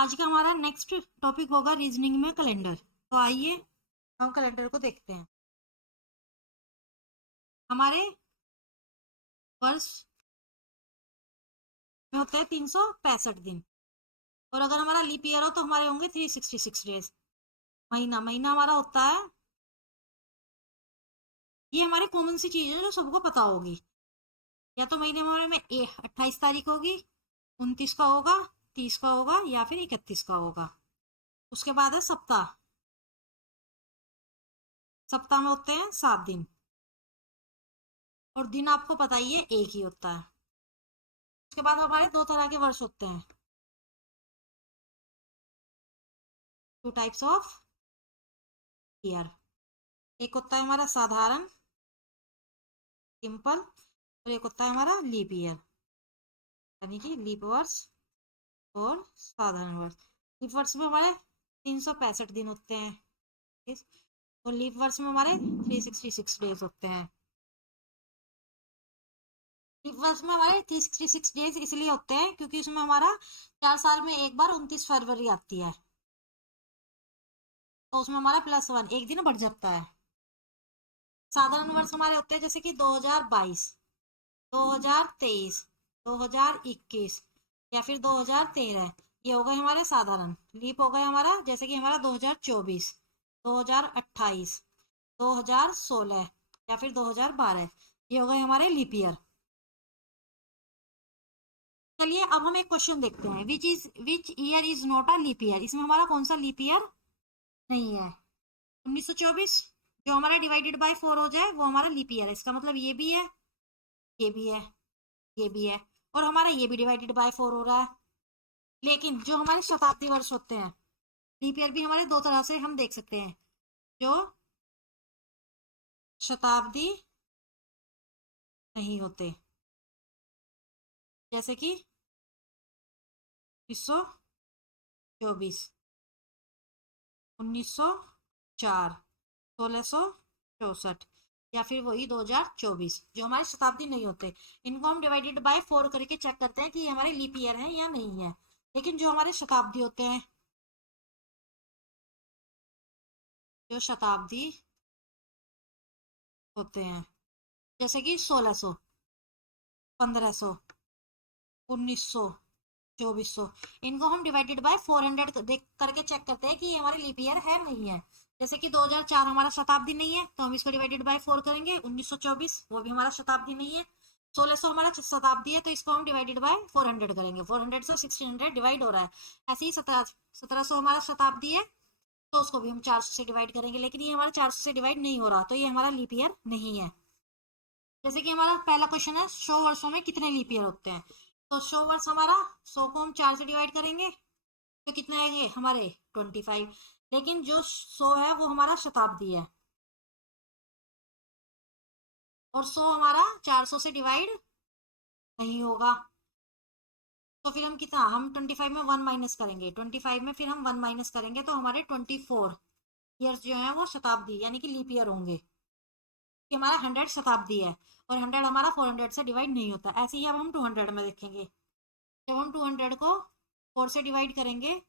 आज का हमारा नेक्स्ट टॉपिक होगा रीजनिंग में कैलेंडर। तो आइए हम कैलेंडर को देखते हैं। हमारे वर्ष में होते हैं 365 दिन, और अगर हमारा लीप ईयर हो तो हमारे होंगे 366 डेज। महीना महीना हमारा होता है, ये हमारी कॉमन सी चीज है जो सबको पता होगी। या तो महीने हमारे में 28 तारीख होगी, 29 का होगा, 30 का होगा, या फिर 31 का होगा। उसके बाद है सप्ताह। सप्ताह में होते हैं 7 दिन, और दिन आपको पता ही है एक ही होता है। उसके बाद हमारे दो तरह के वर्ष होते हैं, टू टाइप्स ऑफ ईयर। एक होता है हमारा साधारण, सिंपल, और एक होता है हमारा लीप ईयर, यानी कि लीप वर्ष और साधारण वर्ष। लीप वर्ष में हमारे 365 दिन होते हैं, ठीक? और लीप वर्ष में हमारे 366 डेज होते हैं। लीप वर्ष में हमारे 366 डेज इसलिए होते हैं क्योंकि उसमें हमारा 4 साल में एक बार 29 फरवरी आती है, तो उसमें हमारा +1 एक दिन बढ़ जाता है। साधारण वर्ष हमारे होते हैं जैसे कि 2022, 2023, 2021, या फिर 2013। ये हो गए हमारे साधारण। लीप हो गए हमारा जैसे कि हमारा 2024, 2028, 2016, या फिर 2012। ये हो गए हमारे लीप ईयर। चलिए अब हम एक क्वेश्चन देखते हैं, which year is not a leap year. इसमें हमारा कौन सा लीप ईयर नहीं है? 1924 जो हमारा डिवाइडेड बाय 4 हो जाए वो हमारा लीप ईयर है। इसका मतलब ये भी है, ये भी है, ये भी है, और हमारा ये भी डिवाइडेड बाय 4 हो रहा है। लेकिन जो हमारे शताब्दी वर्ष होते हैं, लीप ईयर भी हमारे दो तरह से हम देख सकते हैं। जो शताब्दी नहीं होते, जैसे कि 1924, 1904, 1664, या फिर वही 2024, जो हमारे शताब्दी नहीं होते। इनको हम डिवाइडेड बाय 4 करके चेक करते हैं कि ये हमारे लीप ईयर है या नहीं है। लेकिन जो हमारे शताब्दी होते हैं, जो शताब्दी होते हैं, जैसे कि 1600, 1500, 1900, 2400, इनको हम डिवाइडेड बाय 400 देख करके चेक करते हैं कि ये हमारे लीप ईयर है नहीं है। जैसे कि 2004 हमारा शताब्दी नहीं है, तो हम इसको डिवाइडेड बाय 4 करेंगे। 1924 वो भी हमारा शताब्दी नहीं है। 1600 हमारा शताब्दी है, तो इसको हम डिवाइडेड बाय 400 करेंगे। 400 से 1600 डिवाइड हो रहा है। ऐसे ही 1700 हमारा शताब्दी है, तो उसको भी हम 400 से डिवाइड करेंगे। लेकिन ये हमारा 400 से डिवाइड नहीं हो रहा, तो ये हमारा लीप ईयर नहीं है। जैसे कि हमारा पहला क्वेश्चन है 100 वर्षों में कितने लीप ईयर होते हैं। तो 100 वर्ष हमारा, 100 को हम 4 से डिवाइड करेंगे तो कितने आएंगे हमारे 25। लेकिन जो 100 है वो हमारा शताब्दी है, और 100 हमारा 400 से डिवाइड नहीं होगा। तो फिर हम कितना, हम 25 में 1 माइनस करेंगे, 25 में फिर हम 1 माइनस करेंगे, तो हमारे 24 ईयर्स जो है वो शताब्दी यानी कि लीप ईयर होंगे, कि हमारा 100 शताब्दी है, और 100 हमारा 400 से डिवाइड नहीं होता। ऐसे ही अब हम 200 में देखेंगे। जब हम 200 को 4 से डिवाइड करेंगे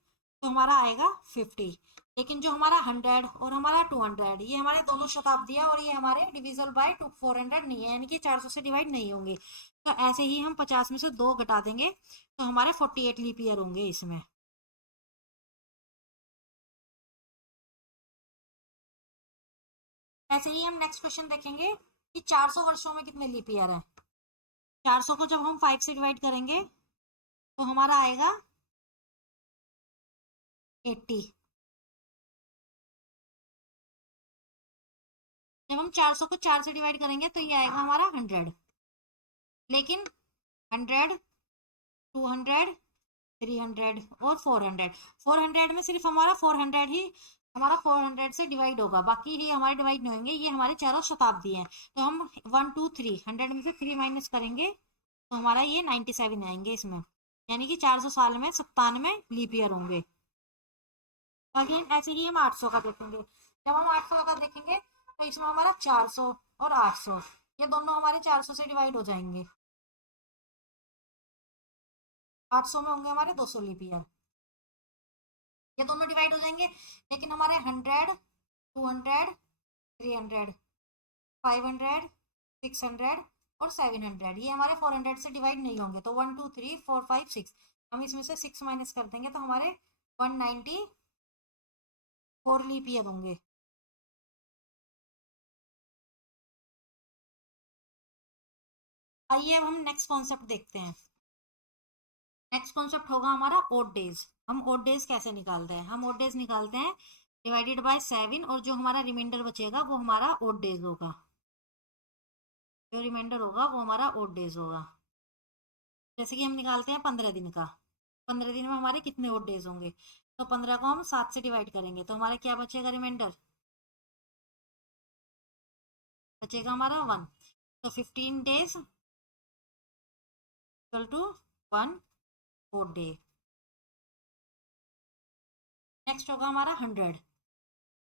तो हमारा आएगा 50। लेकिन जो हमारा 100 और हमारा 200, ये हमारे दोनों शताब्दी है, और ये हमारे डिविजल बाय 400 नहीं है, यानी कि 400 से डिवाइड नहीं होंगे। तो ऐसे ही हम 50 में से 2 घटा देंगे तो हमारे 48 लीप ईयर होंगे इसमें। ऐसे ही हम नेक्स्ट क्वेश्चन देखेंगे कि 400 वर्षों में कितने लीप ईयर है। 400 को जब हम 5 से डिवाइड करेंगे तो हमारा आएगा 80। जब हम 400 को 4 से डिवाइड करेंगे तो ये आएगा हमारा 100। लेकिन 100, 200, 300 और 400, 400 में सिर्फ हमारा 400 ही हमारा 400 से डिवाइड होगा, बाकी ही हमारे डिवाइड नहीं होंगे। ये हमारे चारों शताब्दी हैं, तो हम 1 2 3 100 में से 3 माइनस करेंगे तो हमारा ये 97 आएंगे इसमें, यानी कि 400 साल में 97 लीप ईयर होंगे। अगेन ऐसे ही हम 800 का देखेंगे। जब हम 800 का देखेंगे तो इसमें हमारा 400 और 800, ये दोनों हमारे 400 से डिवाइड हो जाएंगे। 800 में होंगे हमारे 200 लीप ईयर। ये दोनों डिवाइड हो जाएंगे, लेकिन हमारे 100, 200, 300, 500, 600 और 700 ये हमारे 400 से डिवाइड नहीं होंगे, तो 1 2 3 4 5 6 हम इसमें से 6 माइनस कर देंगे तो हमारे 194 लीप ईयर होंगे। आइए अब हम नेक्स्ट कॉन्सेप्ट देखते हैं। नेक्स्ट कॉन्सेप्ट होगा हमारा ओड डेज। हम ओड डेज कैसे निकालते हैं? हम ओड डेज निकालते हैं डिवाइडेड बाय 7, और जो हमारा रिमाइंडर बचेगा वो हमारा ओड डेज होगा। जो रिमाइंडर होगा वो हमारा ओड डेज होगा। जैसे कि हम निकालते हैं 15 दिन का, 15 दिन में हमारे कितने ओड डेज होंगे? तो 15 को हम 7 से डिवाइड करेंगे तो हमारा क्या बचेगा? रिमाइंडर बचेगा हमारा 1। तो 15 days equal to 1 odd day. Next होगा हमारा 100।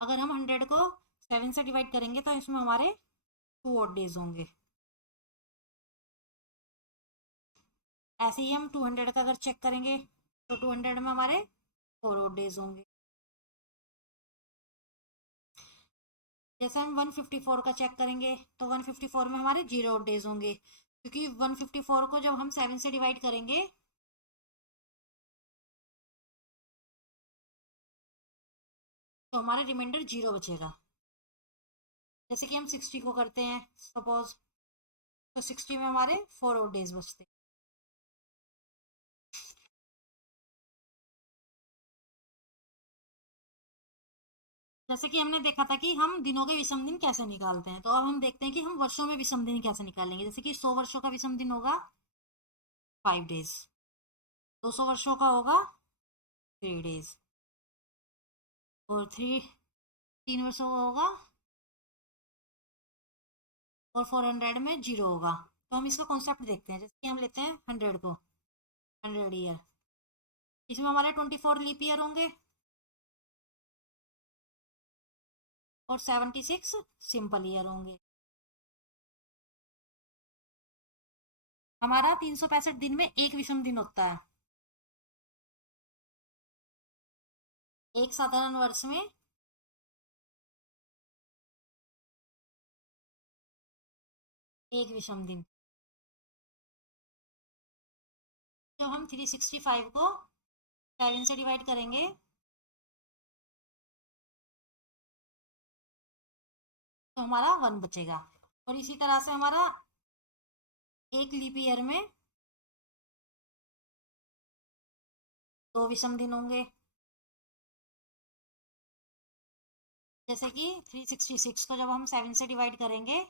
अगर हम 100 को 7 से डिवाइड करेंगे तो इसमें हमारे 2 ओड डेज होंगे। ऐसे ही हम 200 का अगर चेक करेंगे तो 200 में हमारे 4 ओड डेज होंगे। जैसे हम 154 का चेक करेंगे तो 154 में हमारे 0 ओड डेज होंगे, क्योंकि 154 को जब हम 7 से डिवाइड करेंगे तो हमारा रिमाइंडर 0 बचेगा। जैसे कि हम 60 को करते हैं सपोज, तो 60 में हमारे 4 और डेज बचते हैं। जैसे कि हमने देखा था कि हम दिनों के विषम दिन कैसे निकालते हैं, तो अब हम देखते हैं कि हम वर्षों में विषम दिन कैसे निकालेंगे। जैसे कि 100 वर्षों का विषम दिन होगा 5 डेज, 200 वर्षों का होगा 3 डेज, और 3 वर्षों का होगा, और 400 में 0 होगा। तो हम इसका कॉन्सेप्ट देखते हैं। जैसे कि हम लेते हैं 100 को, 100 ईयर, इसमें हमारे 24 लीप ईयर होंगे और 76 सिंपल ईयर होंगे। हमारा 365 दिन में एक विषम दिन होता है। एक साधारण वर्ष में एक विषम दिन। जब हम 365 को 7 से डिवाइड करेंगे तो हमारा 1 बचेगा। और इसी तरह से हमारा एक लीप ईयर में 2 विषम दिन होंगे। जैसे कि 366 को जब हम 7 से डिवाइड करेंगे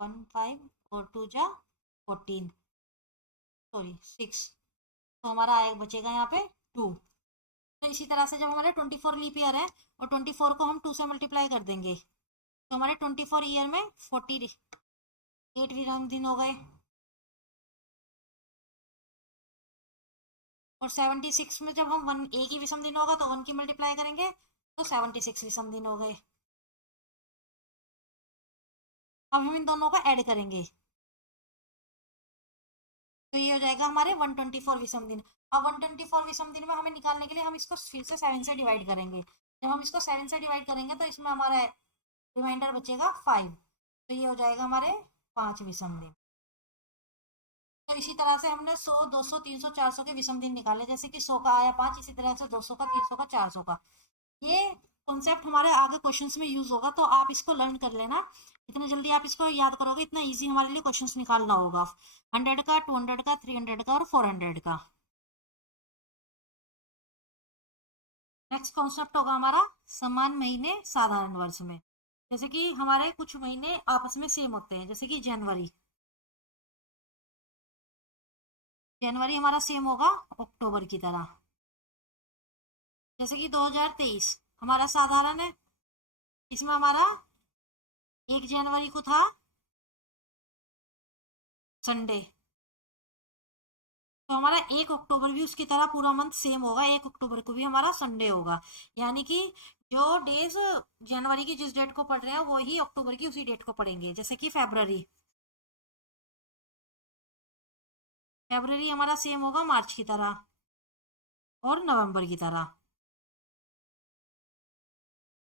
1 5 और 2 जा 14, सॉरी 6, तो हमारा आएगा बचेगा यहाँ पे 2। तो इसी तरह से जब हमारे 24 लीप ईयर है और 24 को हम 2 से मल्टीप्लाई कर देंगे तो हमारे 24 ईयर में 48 विराम दिन हो गए। और 76 में जब हम 1 एक ही विषम दिन होगा तो 1 की मल्टीप्लाई करेंगे तो 76 विषम दिन हो गए। अब हम इन दोनों को ऐड करेंगे तो ये हो जाएगा हमारे 124 विषम दिन। अब 124 विषम दिन में हमें निकालने के लिए हम इसको फिर से 7 से डिवाइड करेंगे। जब हम इसको 7 से डिवाइड करेंगे तो इसमें हमारा रिमाइंडर बचेगा 5, तो ये हो जाएगा हमारे 5 विषम दिन। तो इसी तरह से हमने 100, 200, 300, 400 के विषम दिन निकाले। जैसे कि 100 का आया 5, इसी तरह से 200 का, 300 का, 400 का। ये कॉन्सेप्ट हमारे आगे क्वेश्चंस में यूज होगा, तो आप इसको लर्न कर लेना। इतना जल्दी आप इसको याद करोगे इतना इजी हमारे लिए क्वेश्चंस निकालना होगा। 100 का, 200 का, 300 का और 400 का। नेक्स्ट कॉन्सेप्ट होगा हमारा समान महीने साधारण वर्ष में। जैसे कि हमारे कुछ महीने आपस में सेम होते हैं, जैसे कि जनवरी। जनवरी हमारा सेम होगा अक्टूबर की तरह। जैसे कि 2023 हमारा साधारण है, इसमें हमारा 1 जनवरी को था संडे, तो हमारा 1 अक्टूबर भी उसकी तरह पूरा मंथ सेम होगा, 1 अक्टूबर को भी हमारा संडे होगा। यानी कि जो डेज जनवरी की जिस डेट को पढ़ रहे हैं वही अक्टूबर की उसी डेट को पढ़ेंगे। जैसे कि फेब्रवरी, फेब्रवरी हमारा सेम होगा मार्च की तरह। और नवंबर की तरह।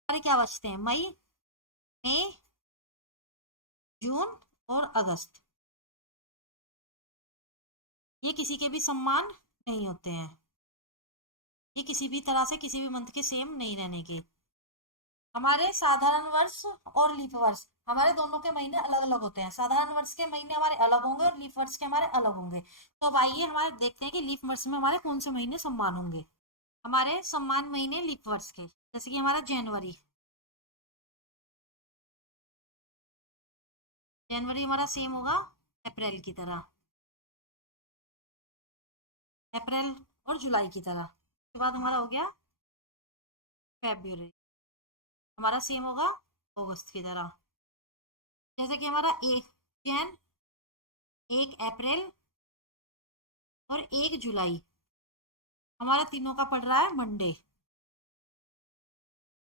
हमारे क्या बचते हैं? मई, मई, जून और अगस्त। ये किसी के भी समान नहीं होते हैं, ये किसी भी तरह से किसी भी मंथ के सेम नहीं रहने के। हमारे साधारण वर्ष और लीप वर्ष, हमारे दोनों के महीने अलग अलग होते हैं। साधारण वर्ष के महीने हमारे अलग होंगे और लीप वर्ष के हमारे अलग होंगे। तो अब आइए हमारे देखते हैं कि लीप वर्ष में हमारे कौन से महीने सम्मान होंगे। हमारे सम्मान महीने लीप वर्ष के, जैसे कि हमारा जनवरी। जनवरी हमारा सेम होगा अप्रैल की तरह, अप्रैल और जुलाई की तरह। उसके बाद हमारा हो गया फेब्रुअरी, हमारा सेम होगा अगस्त की तरह। जैसे कि हमारा 1 जन, 1 अप्रैल और 1 जुलाई, हमारा तीनों का पड़ रहा है मंडे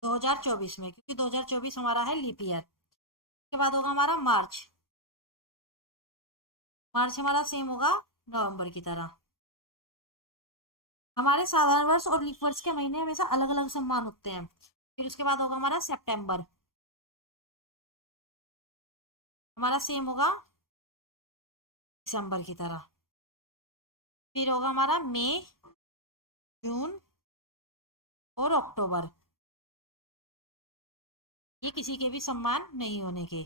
2024 में, क्योंकि 2024 हमारा है लीप ईयर। उसके बाद होगा हमारा मार्च, मार्च हमारा सेम होगा नवंबर की तरह। हमारे साधारण वर्ष और लीप वर्ष के महीने हमेशा अलग अलग सम्मान होते हैं। फिर उसके बाद होगा हमारा सितंबर, हमारा सेम होगा दिसंबर की तरह। फिर होगा हमारा मई, जून और अक्टूबर, ये किसी के भी सम्मान नहीं होने के।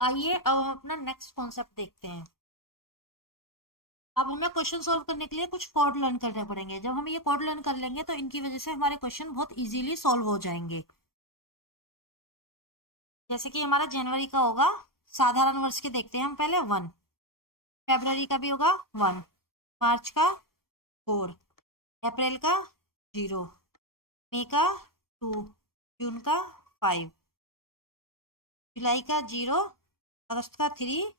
आइए अब हम अपना नेक्स्ट कॉन्सेप्ट देखते हैं। अब हमें क्वेश्चन सॉल्व करने के लिए कुछ कोड लर्न करने पड़ेंगे। जब हम ये कोड लर्न कर लेंगे तो इनकी वजह से हमारे क्वेश्चन बहुत इजीली सॉल्व हो जाएंगे। जैसे कि हमारा जनवरी का होगा, साधारण वर्ष के देखते हैं हम पहले 1, फरवरी का भी होगा 1, मार्च का 4, अप्रैल का 0, मई का 2, जून का 5, जुलाई का 0, अगस्त का 3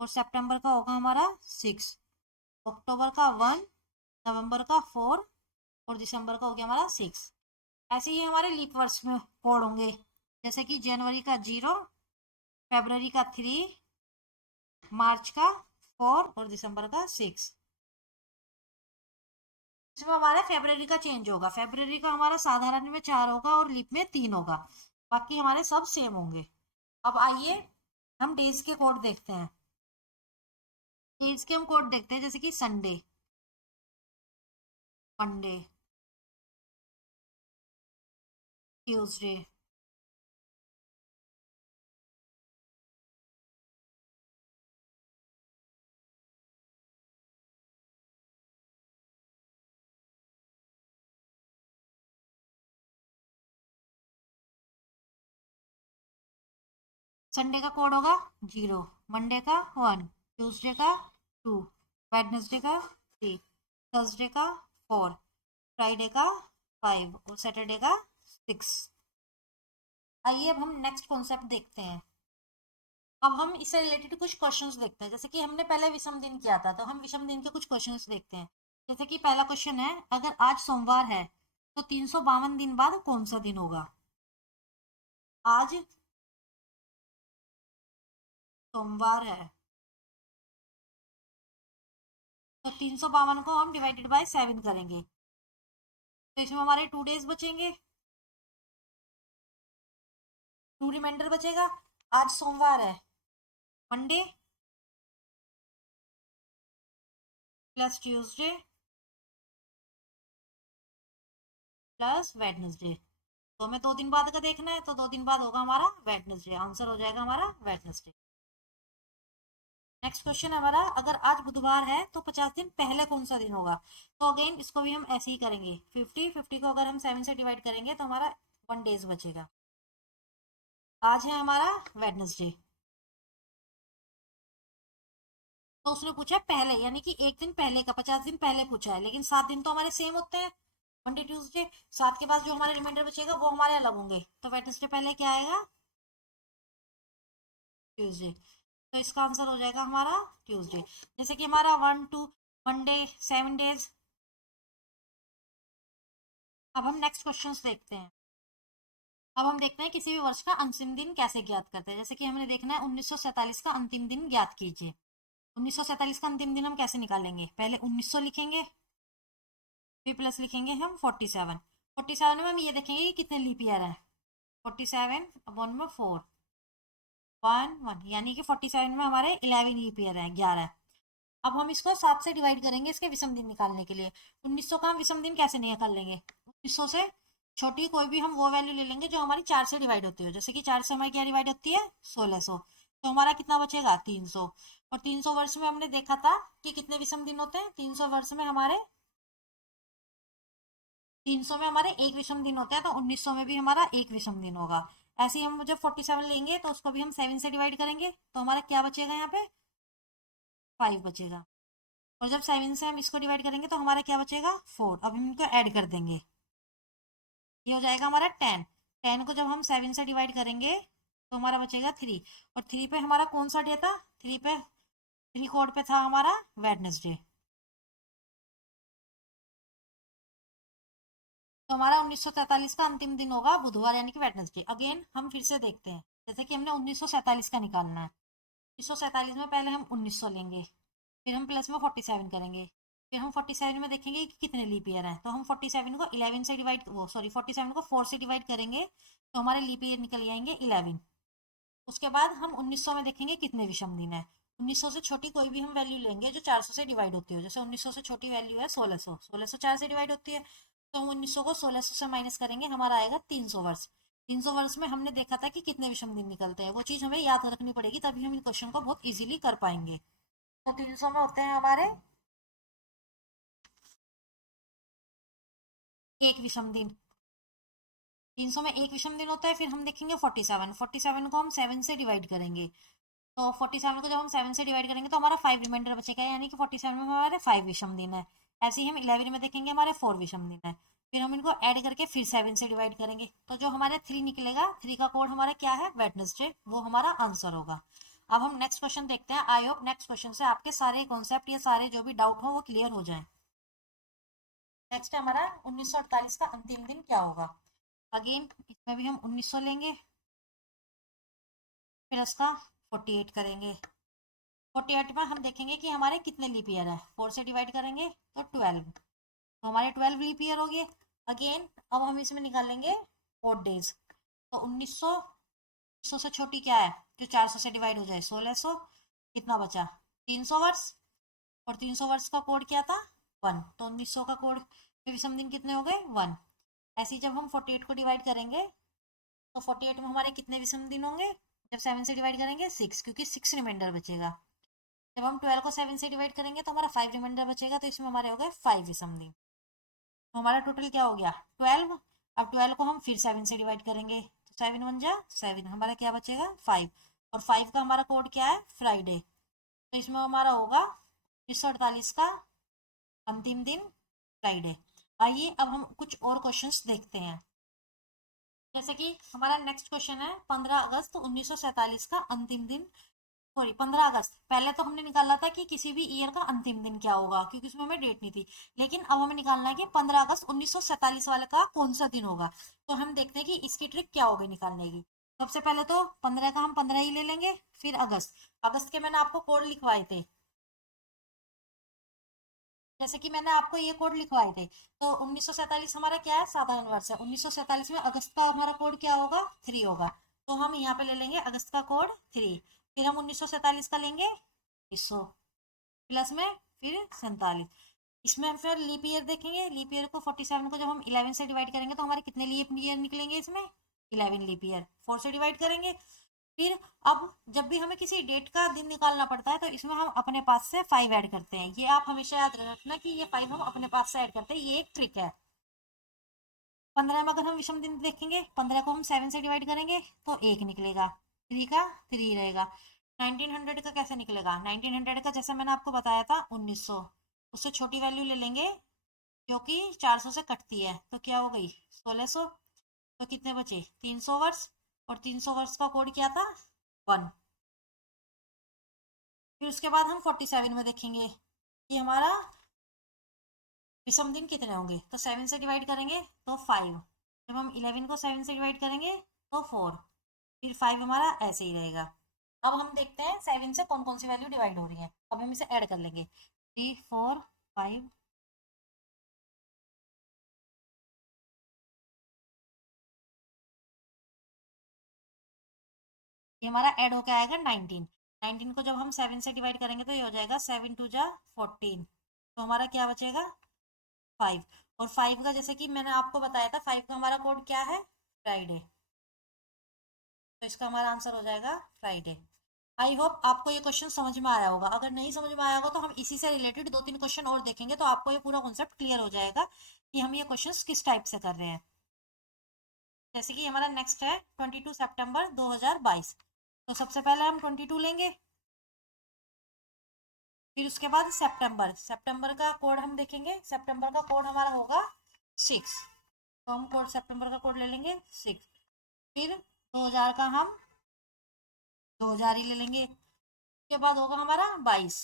और सितंबर का होगा हमारा 6, अक्टूबर का 1, नवंबर का 4 और दिसंबर का हो गया हमारा 6। ऐसे ही हमारे लीप वर्ष में कोड होंगे, जैसे कि जनवरी का 0, फरवरी का 3, मार्च का 4 और दिसंबर का 6। इसमें हमारा फरवरी का चेंज होगा, फरवरी का हमारा साधारण में 4 होगा और लीप में 3 होगा, बाकी हमारे सब सेम होंगे। अब आइए हम डेज के कोड देखते हैं। डेज के हम कोड देखते हैं, जैसे कि संडे, मंडे, ट्यूसडे, संडे का कोड होगा 0, मंडे का 1, ट्यूसडे का 2, वेडनेसडे का 3, थर्सडे का 4, फ्राइडे का 5 और सैटरडे का 6। आइए अब हम नेक्स्ट कॉन्सेप्ट देखते हैं। अब हम इससे रिलेटेड कुछ क्वेश्चंस देखते हैं। जैसे कि हमने पहले विषम दिन किया था, तो हम विषम दिन के कुछ क्वेश्चंस देखते हैं। जैसे कि पहला क्वेश्चन है, अगर आज सोमवार है तो 352 दिन बाद कौन सा दिन होगा? आज सोमवार है तो 352 को हम डिवाइडेड बाय 7 करेंगे, तो इसमें हमारे 2 डेज बचेंगे, 2 रिमाइंडर बचेगा। आज सोमवार है, Monday plus Tuesday plus Wednesday. तो हमें 2 दिन बाद का देखना है, तो 2 दिन बाद होगा हमारा वेडनेसडे, आंसर हो जाएगा हमारा वेडनेसडे। नेक्स्ट क्वेश्चन है हमारा, अगर आज बुधवार है तो 50 दिन पहले कौन सा दिन होगा? तो अगेन इसको भी हम ऐसे ही करेंगे, 50 को अगर हम 7 से डिवाइड करेंगे तो हमारा 1 डेज बचेगा। आज है हमारा वेडनेसडे, तो उसने पूछा है पहले, यानी कि एक दिन पहले का, 50 दिन पहले पूछा है, लेकिन 7 दिन तो हमारे सेम होते हैं, मंडे ट्यूसडे। 7 के बाद जो हमारे रिमाइंडर बचेगा वो हमारे अलग होंगे, तो वेडनेसडे पहले क्या आएगा? ट्यूसडे। तो इसका आंसर हो जाएगा हमारा ट्यूसडे। जैसे कि हमारा 1 2 1 डे, 7 डेज। अब हम नेक्स्ट क्वेश्चन देखते हैं। अब हम देखते हैं किसी भी वर्ष का अंतिम दिन कैसे ज्ञात करते हैं। जैसे कि हमने देखना है 1947 का अंतिम दिन ज्ञात कीजिए। 1947 का अंतिम दिन हम कैसे निकालेंगे? पहले 1900 लिखेंगे, फिर प्लस लिखेंगे हम 47। 47 में हम ये देखेंगे कि कितने लीप ईयर है। 47 अपॉन में 4 1 1, यानी कि 47 में हमारे 11 लीप ईयर है, 11। अब हम इसको 7 से डिवाइड करेंगे इसके विषम दिन निकालने के लिए। 1900 का हम विषम दिन कैसे निकाल लेंगे? 1900 से छोटी कोई भी हम वो वैल्यू ले लेंगे जो हमारी 4 से डिवाइड होती है। जैसे कि 4 से हमारी क्या डिवाइड होती है? 1600। तो हमारा कितना बचेगा? 300। और 300 वर्ष में हमने देखा था कि कितने विषम दिन होते हैं? 300 वर्ष में हमारे 300 में हमारे एक विषम दिन होता है, तो 1900 में भी हमारा एक विषम दिन होगा। ऐसे ही हम जब 47 लेंगे तो उसको भी हम 7 से डिवाइड करेंगे, तो हमारा क्या बचेगा? यहाँ पे 5 बचेगा। और जब 7 से हम इसको डिवाइड करेंगे तो हमारा क्या बचेगा? 4। अब हम इनको ऐड कर देंगे, ये हो जाएगा हमारा 10। 10 को जब हम 7 से डिवाइड करेंगे तो हमारा बचेगा 3। और 3 पे हमारा कौन सा डे था? 3 पे, 3 कोड पे था हमारा वेडनेसडे। तो हमारा 1943 का अंतिम दिन होगा बुधवार, यानी कि वेडनेसडे। अगेन हम फिर से देखते हैं, जैसे कि हमने 1947 का निकालना है। 1947 में पहले हम 1900 लेंगे, फिर हम प्लस में 47 करेंगे, फिर हम 47 में देखेंगे कि कितने लीप ईयर है। तो हम 47 को 11 से डिवाइड, वो सॉरी 47 को 4 से डिवाइड करेंगे तो हमारे लीप ईयर निकल जाएंगे 11। उसके बाद हम 1900 में देखेंगे कितने विषम दिन है। 1900 से छोटी कोई भी हम वैल्यू लेंगे जो 400 से डिवाइड होती हो। जैसे 1900 से छोटी वैल्यू है 1600, 1600 4 से डिवाइड होती है, तो हम 1900 को 1600 से माइनस करेंगे, हमारा आएगा 300 वर्ष। 300 वर्ष में हमने देखा था कि कितने विषम दिन निकलते हैं, वो चीज हमें याद रखनी पड़ेगी, तभी हम इन क्वेश्चन को बहुत इजीली कर पाएंगे। तो 300 में होते हैं हमारे एक विषम दिन। 300 में एक विषम दिन होता है। फिर हम देखेंगे 47, 47 को हम 7 से डिवाइड करेंगे, तो 47 को जब हम 7 से डिवाइड करेंगे तो हमारा 5 रिमाइंडर बचेगा, यानी कि 47 में हमारे 5 विषम दिन है। ऐसे ही हम 11 में देखेंगे हमारे 4 विषम दिन है। फिर हम इनको ऐड करके फिर 7 से डिवाइड करेंगे, तो जो हमारे 3 निकलेगा, 3 का कोड हमारा क्या है? वेडनेसडे, वो हमारा आंसर होगा। अब हम नेक्स्ट क्वेश्चन देखते हैं। आई होप नेक्स्ट क्वेश्चन से आपके सारे कॉन्सेप्ट या सारे जो भी डाउट हो वो क्लियर हो जाए। नेक्स्ट हमारा 1948 का अंतिम दिन क्या होगा। अगेन इसमें भी हम 1900 लेंगे, फिर उसका 48 करेंगे। 48 में हम देखेंगे कि हमारे कितने लीप ईयर है। 4 से डिवाइड करेंगे तो 12, तो हमारे 12 लीप ईयर हो गए। अगेन अब हम इसमें निकालेंगे ओड डेज। तो 1900, 1900 से छोटी क्या है जो 400 से डिवाइड हो जाए? 1600। कितना बचा? 300 वर्ष। और 300 वर्ष का कोड क्या था? 1। तो 1900 का कोड में विषम दिन कितने हो गए? 1। ऐसे ही जब हम 48 को डिवाइड करेंगे तो 48 में हमारे कितने विषम दिन होंगे? जब 7 से डिवाइड करेंगे 6, क्योंकि 6 रिमाइंडर बचेगा। जब हम 12 को 7 से डिवाइड करेंगे तो हमारा 5 रिमाइंडर बचेगा, तो इसमें हमारे हो गए 5 विषम दिन। तो हमारा टोटल क्या हो गया? 12। अब 12 को हम फिर 7 से डिवाइड करेंगे, तो 7 1 जा 7, हमारा क्या बचेगा? 5। और 5 का हमारा कोड क्या है? फ्राइडे। तो इसमें हमारा होगा 1948 का अंतिम दिन फ्राइडे। आइए अब हम कुछ और क्वेश्चंस देखते हैं। जैसे कि हमारा नेक्स्ट क्वेश्चन है 15 अगस्त 1947 का अंतिम दिन, सॉरी 15 अगस्त। पहले तो हमने निकाला था कि किसी भी ईयर का अंतिम दिन क्या होगा, क्योंकि उसमें हमें डेट नहीं थी। लेकिन अब हमें निकालना है कि 15 अगस्त 1947 वाले का कौन सा दिन होगा। तो हम देखते हैं कि इसकी ट्रिक क्या होगी निकालने की। सबसे पहले तो 15 का हम 15 ही ले लेंगे, फिर अगस्त। अगस्त के मैंने आपको कोड लिखवाए थे, जैसे कि मैंने आपको ये कोड लिखवाए थे। तो 1947 हमारा क्या है? साधारण वर्ष है। 1947 में अगस्त का हमारा कोड क्या होगा? 3 होगा। तो हम यहाँ पे ले लेंगे अगस्त का कोड 3। फिर हम 1947 का लेंगे 1900 प्लस में फिर 47। इसमें हम फिर लीप ईयर देखेंगे। लीप ईयर को 47 को जब हम 11 से डिवाइड करेंगे तो हमारे कितने लीप ईयर निकलेंगे? इसमें 11 लीप ईयर। 4 से डिवाइड करेंगे। फिर अब जब भी हमें किसी डेट का दिन निकालना पड़ता है तो इसमें हम अपने पास से 5 ऐड करते हैं। ये आप हमेशा याद रखना कि ये 5 हम अपने पास से ऐड करते हैं, ये एक ट्रिक है। 15 में अगर हम विषम दिन देखेंगे, 15 को हम 7 से डिवाइड करेंगे तो 1 निकलेगा, 3 का 3 रहेगा। 1900 का कैसे निकलेगा? 1900 का जैसे मैंने आपको बताया था 1900, उससे छोटी वैल्यू ले लेंगे जो कि 400 से कटती है, तो क्या हो गई? 1600। तो कितने बचे? 300 वर्ष। और 300 वर्ष का कोड क्या था? 1। फिर उसके बाद हम 47 में देखेंगे कि हमारा विषम दिन कितने होंगे, तो 7 से डिवाइड करेंगे तो 5, जब हम 11 को 7 से डिवाइड करेंगे तो 4, फिर 5 हमारा ऐसे ही रहेगा। अब हम देखते हैं 7 से कौन कौन सी वैल्यू डिवाइड हो रही है। अब हम इसे ऐड कर लेंगे, 3 4 5, ये हमारा ऐड होकर आएगा 19। 19 को जब हम 7 से डिवाइड करेंगे तो ये हो जाएगा 7 2 जा 14, तो हमारा क्या बचेगा 5। और 5 का जैसे कि मैंने आपको बताया था 5 का हमारा कोड क्या है, फ्राइडे, तो इसका हमारा आंसर हो जाएगा फ्राइडे। आई होप आपको ये क्वेश्चन समझ में आया होगा। अगर नहीं समझ में आया होगा तो हम इसी से रिलेटेड 2-3 क्वेश्चन और देखेंगे, तो आपको ये पूरा कॉन्सेप्ट क्लियर हो जाएगा कि हम ये क्वेश्चन किस टाइप से कर रहे हैं। जैसे कि हमारा नेक्स्ट है 22 सितंबर 2022, तो सबसे पहले हम 22 लेंगे, फिर उसके बाद सितंबर, सितंबर का कोड हम देखेंगे। सितंबर का कोड हमारा होगा 6, तो हम कोड सितंबर का कोड ले लेंगे 6। फिर 2000 का हम 2000 ही ले लेंगे। उसके बाद होगा हमारा 22,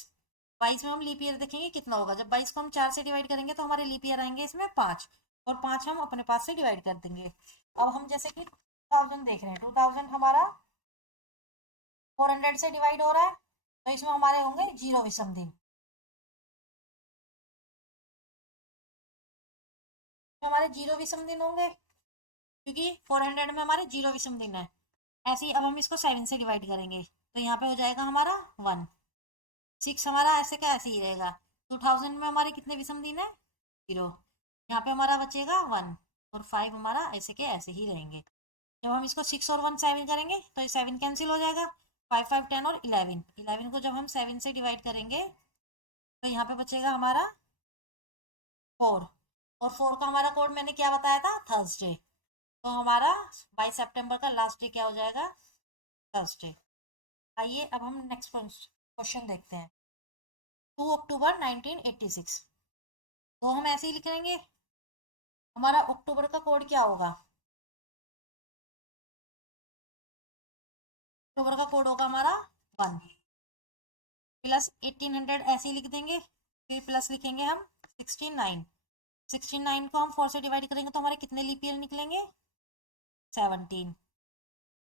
22 में हम लीप ईयर देखेंगे कितना होगा। जब 22 को हम 4 से डिवाइड करेंगे तो हमारे लीप ईयर आएंगे इसमें 5, और 5 हम अपने पास से डिवाइड कर देंगे। अब हम जैसे कि 2000 देख रहे हैं, 2000 हमारा 400 से डिवाइड हो रहा है, तो इसमें हमारे होंगे 0 विषम दिन, तो हमारे 0 विषम दिन होंगे क्योंकि 400 में हमारे 0 विषम दिन है। ऐसे ही अब हम इसको 7 से डिवाइड करेंगे तो यहाँ पे हो जाएगा हमारा 1। 6 हमारा ऐसे का ऐसे ही रहेगा। 2000 में हमारे कितने विषम दिन है, 0, यहाँ पे हमारा बचेगा 1, और 5 हमारा ऐसे के ऐसे ही रहेंगे। जब हम इसको 6 और 1 7 करेंगे तो ये 7 कैंसिल हो जाएगा। 5 5 10 और 11, 11 को जब हम 7 से डिवाइड करेंगे तो यहाँ पे बचेगा हमारा 4, और 4 का हमारा कोड मैंने क्या बताया था, थर्सडे, तो हमारा 22 सितंबर का लास्ट डे क्या हो जाएगा, थर्सडे। आइए अब हम नेक्स्ट क्वेश्चन देखते हैं। 2 अक्टूबर 1986, तो हम ऐसे ही लिख लेंगे। हमारा अक्टूबर का कोड क्या होगा, अक्टूबर का कोड होगा हमारा 1, प्लस 1800 ऐसे ही लिख देंगे, फिर प्लस लिखेंगे हम 69। 69 को हम 4 से डिवाइड करेंगे तो हमारे कितने लीप ईयर निकलेंगे, 17,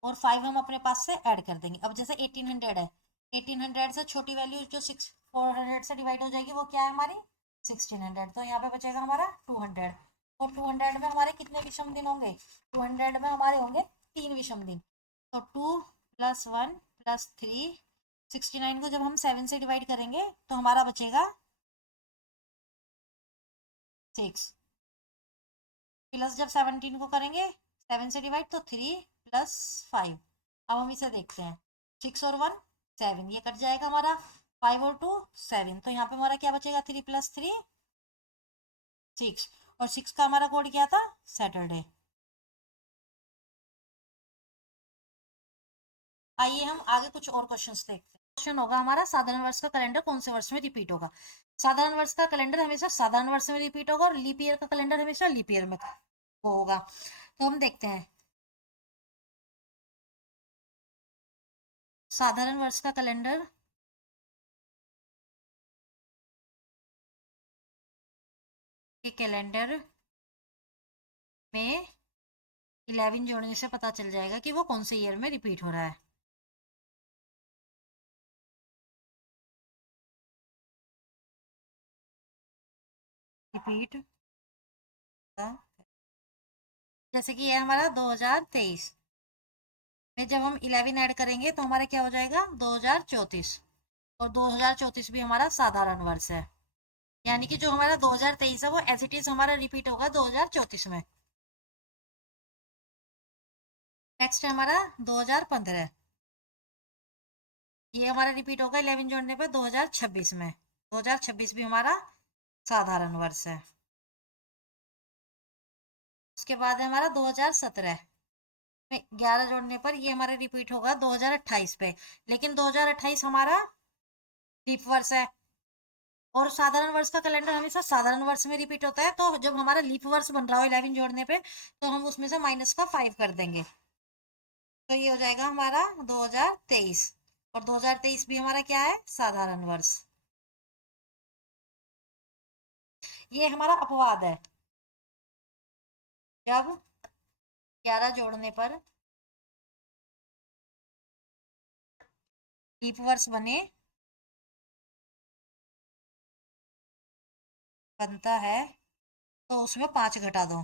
और 5 हम अपने पास से ऐड कर देंगे। अब जैसे 1800 है, 1800 से छोटी वैल्यू जो 400 से डिवाइड हो जाएगी वो क्या है हमारी 1600, तो यहाँ पे बचेगा हमारा 200। और 200 में हमारे कितने विषम दिन होंगे, 200 में हमारे होंगे 3 विषम दिन, तो 2 + 1 + 3। 69 को जब हम 7 से डिवाइड करेंगे तो हमारा बचेगा 6, प्लस जब 17 को करेंगे 7 से डिवाइड तो 3 + 5। अब हम इसे देखते हैं, 6 और 1 7, ये कट जाएगा हमारा, 5 और 2 7, तो यहाँ पे हमारा क्या बचेगा, 3 + 3 6, और 6 का हमारा कोड क्या था, सैटरडे। आइए हम आगे कुछ और क्वेश्चंस देखते हैं। क्वेश्चन होगा हमारा, साधारण वर्ष का कैलेंडर कौन से वर्ष में रिपीट होगा। साधारण वर्ष का कैलेंडर हमेशा साधारण वर्ष में रिपीट होगा, और लीप ईयर का कैलेंडर हमेशा लीप ईयर में वो होगा। तो हम देखते हैं, साधारण वर्ष का कैलेंडर के कैलेंडर में 11 जोड़ने से पता चल जाएगा कि वो कौन से ईयर में रिपीट हो रहा है। रिपीट, जैसे कि ये हमारा 2023 में जब हम 11 ऐड करेंगे तो हमारा क्या हो जाएगा 2034, और 2034 भी हमारा साधारण वर्ष है, यानी कि जो हमारा 2023 है वो एज इट इज हमारा रिपीट होगा 2034 में। नेक्स्ट है हमारा 2015, ये हमारा रिपीट होगा 11 जोड़ने पर 2026 में, 2026 भी हमारा साधारण वर्ष है। उसके बाद है हमारा 2017 में 11 जोड़ने पर ये हमारा रिपीट होगा 2028 पे, लेकिन 2028 हमारा लीप वर्ष है, और साधारण वर्ष का कैलेंडर हमेशा साधारण वर्ष में रिपीट होता है, तो जब हमारा लीप वर्ष बन रहा हो 11 जोड़ने पे तो हम उसमें से माइनस का 5 कर देंगे, तो ये हो जाएगा हमारा 2023, और 2023 भी हमारा क्या है, साधारण वर्ष। ये हमारा अपवाद है। जब 11 जोड़ने पर लीप वर्ष बनता है तो उसमें 5 घटा दो।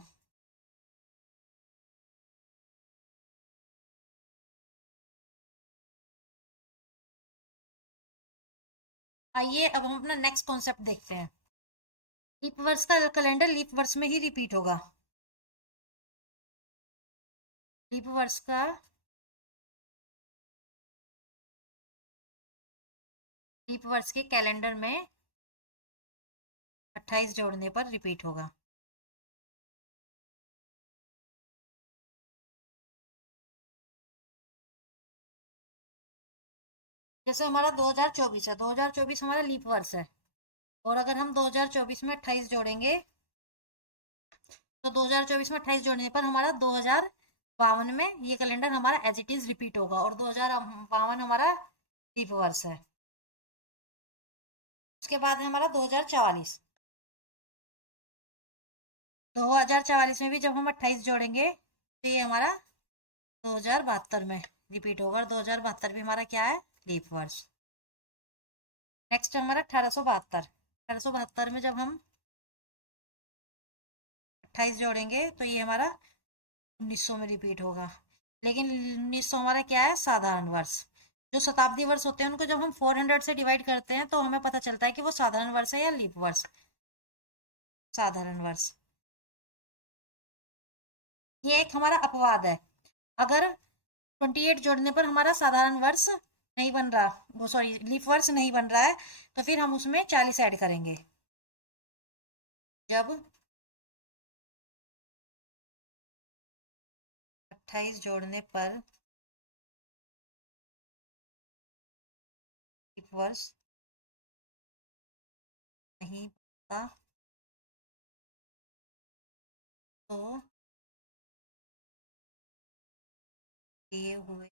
आइए अब हम अपना नेक्स्ट कॉन्सेप्ट देखते हैं। लीप वर्ष का कैलेंडर लीप वर्ष में ही रिपीट होगा। लीप वर्ष का लीप वर्ष के कैलेंडर में 28 जोड़ने पर रिपीट होगा। जैसे हमारा 2024 है, 2024 हमारा लीप वर्ष है, और अगर हम 2024 में 28 जोड़ेंगे तो 2024 में 28 जोड़ने पर हमारा 2052 में ये कैलेंडर हमारा एज इट इज रिपीट होगा, और 2052 हमारा लीप वर्ष है। उसके बाद है हमारा 2044। 2044 में भी जब हम 28 जोड़ेंगे तो ये हमारा 2072 में रिपीट होगा, और 2072 भी हमारा क्या है, लीप वर्ष। नेक्स्ट हमारा 1872 में जब हम 28 जोड़ेंगे तो ये हमारा 1900 में रिपीट होगा। लेकिन 1900 हमारा क्या है, साधारण वर्ष। जो शताब्दी वर्ष होते हैं उनको जब हम 400 से डिवाइड करते हैं तो हमें पता चलता है कि वो साधारण वर्ष है या लीप वर्ष। साधारण वर्ष। ये एक हमारा अपवाद है। अगर 28 जोड़ने पर हमारा साधारण वर्ष नहीं बन रहा, वो सॉरी लीप वर्ष नहीं बन रहा है, तो फिर हम उसमें 40 ऐड करेंगे। जब 28 जोड़ने पर लीप वर्ष नहीं बनता तो दिए हुए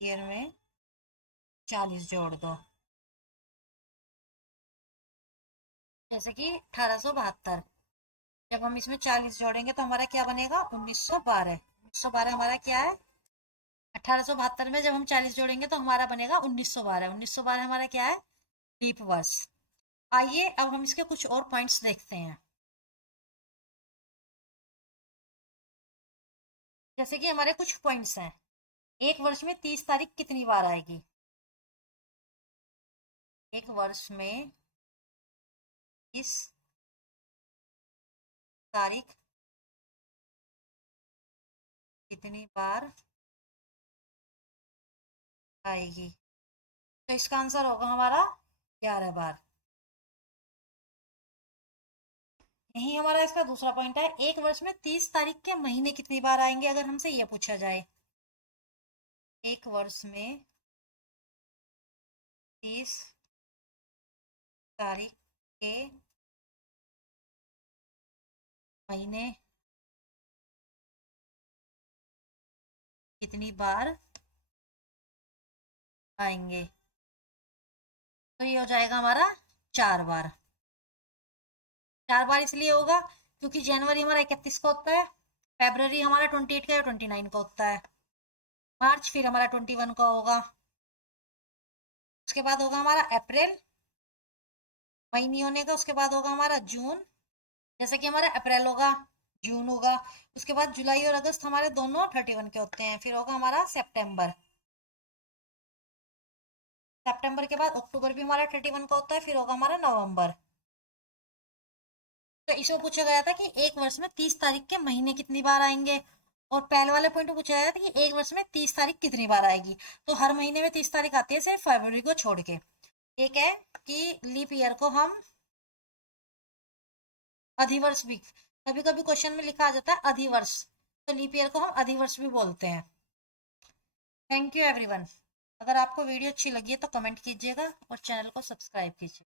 ईयर में 40 जोड़ दो। जैसे कि 1872, जब हम इसमें 40 जोड़ेंगे तो हमारा क्या बनेगा, 1912। 1912 हमारा क्या है, 1872 में जब हम 40 जोड़ेंगे तो हमारा बनेगा 1912। 1912 हमारा क्या है, लीप वर्ष। आइए अब हम इसके कुछ और पॉइंट्स देखते हैं। जैसे कि हमारे कुछ पॉइंट्स हैं। एक वर्ष में 30 तारीख कितनी बार आएगी। एक वर्ष में 30 तारीख कितनी बार आएगी, तो इसका आंसर होगा हमारा 11 बार। यही हमारा इसका दूसरा पॉइंट है। एक वर्ष में 30 तारीख के महीने कितनी बार आएंगे, अगर हमसे ये पूछा जाए। एक वर्ष में 30 तारीख के महीने कितनी बार आएंगे, तो ये हो जाएगा हमारा 4 बार। 4 बार इसलिए होगा क्योंकि जनवरी हमारा 31 को होता है, फेब्रवरी हमारा 28 का या 29 का होता है, मार्च फिर हमारा 21 का होगा, उसके बाद होगा हमारा अप्रैल, मई नहीं होने का, उसके बाद होगा हमारा जून, जैसे कि हमारा अप्रैल होगा, जून होगा, उसके बाद जुलाई और अगस्त हमारे दोनों 31 के होते हैं, फिर होगा हमारा सितंबर। सितंबर के बाद अक्टूबर भी हमारा 31 का होता है, फिर होगा हमारा नवंबर। तो इसमें पूछा गया था कि एक वर्ष में 30 तारीख के महीने कितनी बार आएंगे, और पहले वाले पॉइंट में पूछा गया था कि एक वर्ष में 30 तारीख कितनी बार आएगी। तो हर महीने में 30 तारीख आती है सिर्फ फरवरी को छोड़ के। एक है कि लीप ईयर को हम अधिवर्ष भी, कभी कभी क्वेश्चन में लिखा आ जाता है अधिवर्ष, तो लीप ईयर को हम अधिवर्ष भी बोलते हैं। Thank you everyone. अगर आपको वीडियो अच्छी लगी है तो कमेंट कीजिएगा और चैनल को सब्सक्राइब कीजिए।